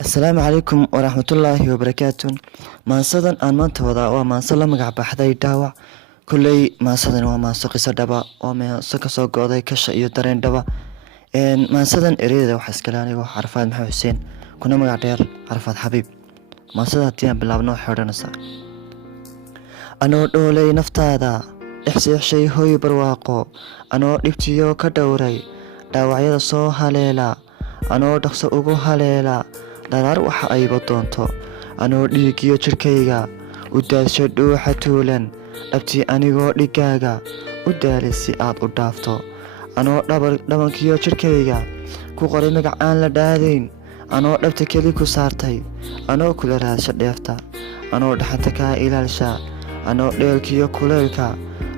السلام عليكم ورحمة الله وبركاته. مانسدان aan maanta wadaa waa maanso la magac baxday dhaawac. Kulley maansadan waa maanso qiso dhaba oo maanso ka soo go'day kasha iyo dareen dhaba. Maansadan ereyada waxa iska laanay waa Xarfaad Maxamed Xuseen kuna magac dheer Xarfaad Xabiib. Maansada haddii aan bilaabno waxay odhanaysaa anoo dhoolay naftaada ixsiixshay hooy barwaaqo anoo dhibtiyo ka dhowray dhaawacyada soo haleela anoo dhaqso ugu haleela dharaar waxa ayba doonto anoo dhiigiyo jirkayga u daadsho dhuuxa tuulan dhabtii anigoo dhigaaga u daalay si aad u dhaafto anoo dhabankiyo jirkayga ku qoray magac aan la dhaadayn anoo dhabta keli ku saartay anoo kula raadsha dheefta anoo dhaxanta kaa ilaalsha anoo dheelkiyo kuleylka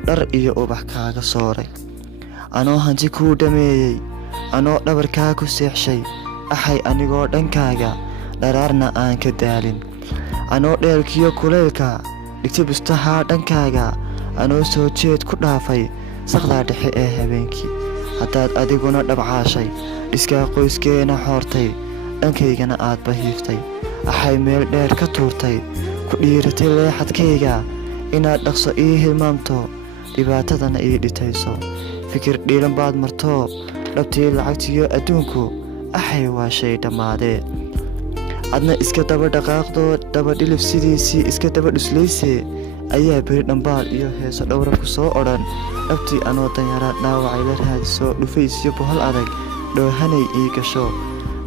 dhar iyo ubax kaaga sooray anoo hanti kuu dhameeyey anoo dhabarkaa ku seexshay axay anigoo dhankaaga dharaarna aan ka daalin anoo dheelkiyo kuleylka dhigta bustahaa dhankaaga anoo soo jeed ku dhaafay saqdaa dhexe ee habeenkii haddaad adiguna dhabcaashay dhiskaa qoyskeena xoortay dhankaygana aad bahiiftay axay meel dheer ka tuurtay ku dhiiratay leexadkayga inaad dhaqso ii hilmaamto dhibaatadana ii dhitayso fikir dhiilan baad martoo dhabtii lacagtiyo adduunku axay waa shay dhammaadee adna iska daba dhaqaaqdoo dabadhilif sidiisii iska daba dhuslaysee ayaa beri dhambaal iyo heeso dhowra ku soo odhan dhabtii anoo danyaraa dhaawacay la raadiso dhufaysyo bohol adag dhoohanay ii gasho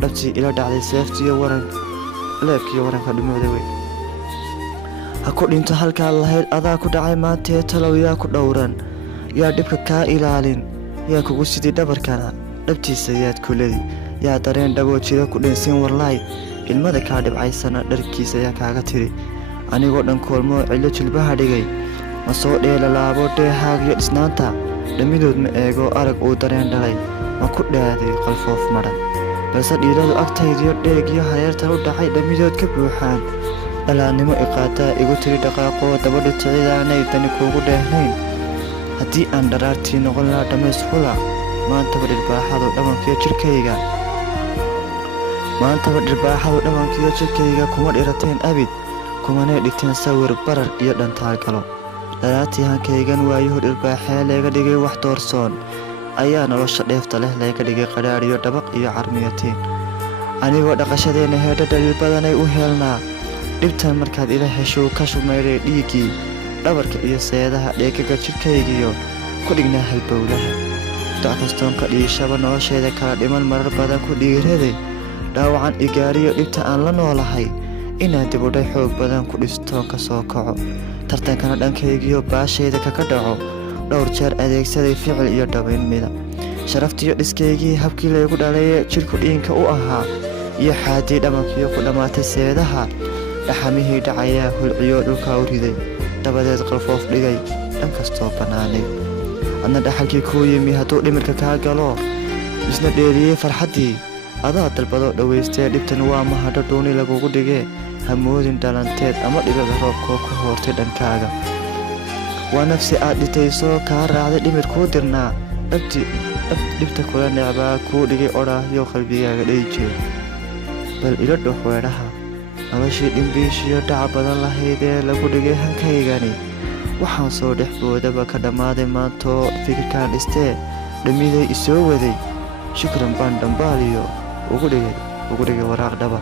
dhabtii ila dhacday seeftiyo leebkiyo waranka dhumooda wey ha ku dhinto halkaa lahayd adaa ku dhacay maantee talow yaa ku dhowran yaa dhibka kaa ilaalin yaa kugu sidii dhabarkana dhabtiisa yaad kuladi yaa dareen dhaboo jira ku dhinsin warlaay ilmada kaa dhibcaysana dharkiisa yaa kaaga tiri anigoo dhan koolmoo cillo jilbaha dhigay ma soo dheelalaabo dheehaagiyo dhisnaanta dhammidood ma eego arag uu dareen dhalay ma ku dhaaday qalfoof madhan balse dhiiladu agtaydiyo dheegiyo hareertan u dhacay dhammidood ka buuxaan dhalaannimo iqaataa igu tiri dhaqaaqoo dabadhi ticidaanay dani kuugu dheehnayn haddii aan dharaartii noqon lahaa dhammayskula maantaba dhirbaaxadu dhabankiyo jirkayga kuma dhirateen abid kumanay dhigteen sawir barar iyo dhantaalgalo dharaartii hankaygan waayuhu dhirbaaxee leega dhigay wax doorsoon ayaa nolosha dheefta leh leega dhigay qadhaadhiyo dhabaq iyo carmiyatiin anigoo dhaqashadeenna heedha dhaliil badanay u heelnaa dhibtan markaad ila heshuu ka shumaydhay dhiiggii dhabarka iyo seedaha dheegaga jirkaygiyo ku dhignaa halbowlaha dac kastoonka dhiishaba noloshayda kala dhiman marar badan ku dhiiraday dhaawacan igaariyo dhibta aan la noolahay inaan dibudhay xoog badan ku dhistoon ka soo kaco tartankana dhankaygiyo baashayda kaga dhaco dhowr jeer adeegsaday ficil iyo dhabaynmida sharaftiyo dhiskaygii habkii laygu dhalaye jidhku dhiinka u ahaa iyo xaadii dhabankiyo ku dhammaatay seedaha dhaxamihii dhacayaa hulciyo dhulkaa u riday dabadeed qalfoof dhigay dhan kastoo bannaanay adna dhaxalkii kuu yimi hadduu dhimirka kaa galo isna dheeliyey farxaddii adaa dalbadoo dhowaystee dhibtan waa mahadho dhuuni lagugu dhigee hamoodin dhalanteed ama dhibada roobkoo ku hoortay dhankaaga waa nafsi aad dhitaysoo kaa raacday dhimir kuu dirnaa dhibta kula necbaa kuu dhigay odhaahyo qalbigaaga dhayi jiro bal ilo dhox weedhaha noloshii dhimbiishiyo dhaca badan lahaydee lagu dhigay hankaygani waxaan soo dhex boodaba ka dhammaaday maantoo fikirkaan dhistee dhammiday isoo waday shukran baan dhambaaliyo ugu dhigay waraaq dhaba